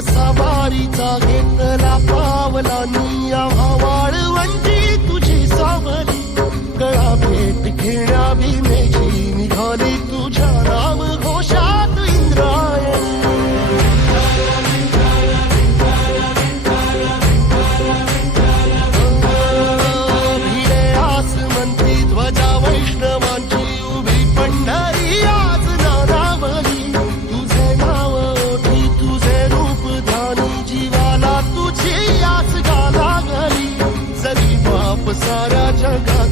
सवारीचा घेतला पावलानी आवाळ म्हणजे तुझी सावली. गळा भेट घेण्यावी अब सारा जगा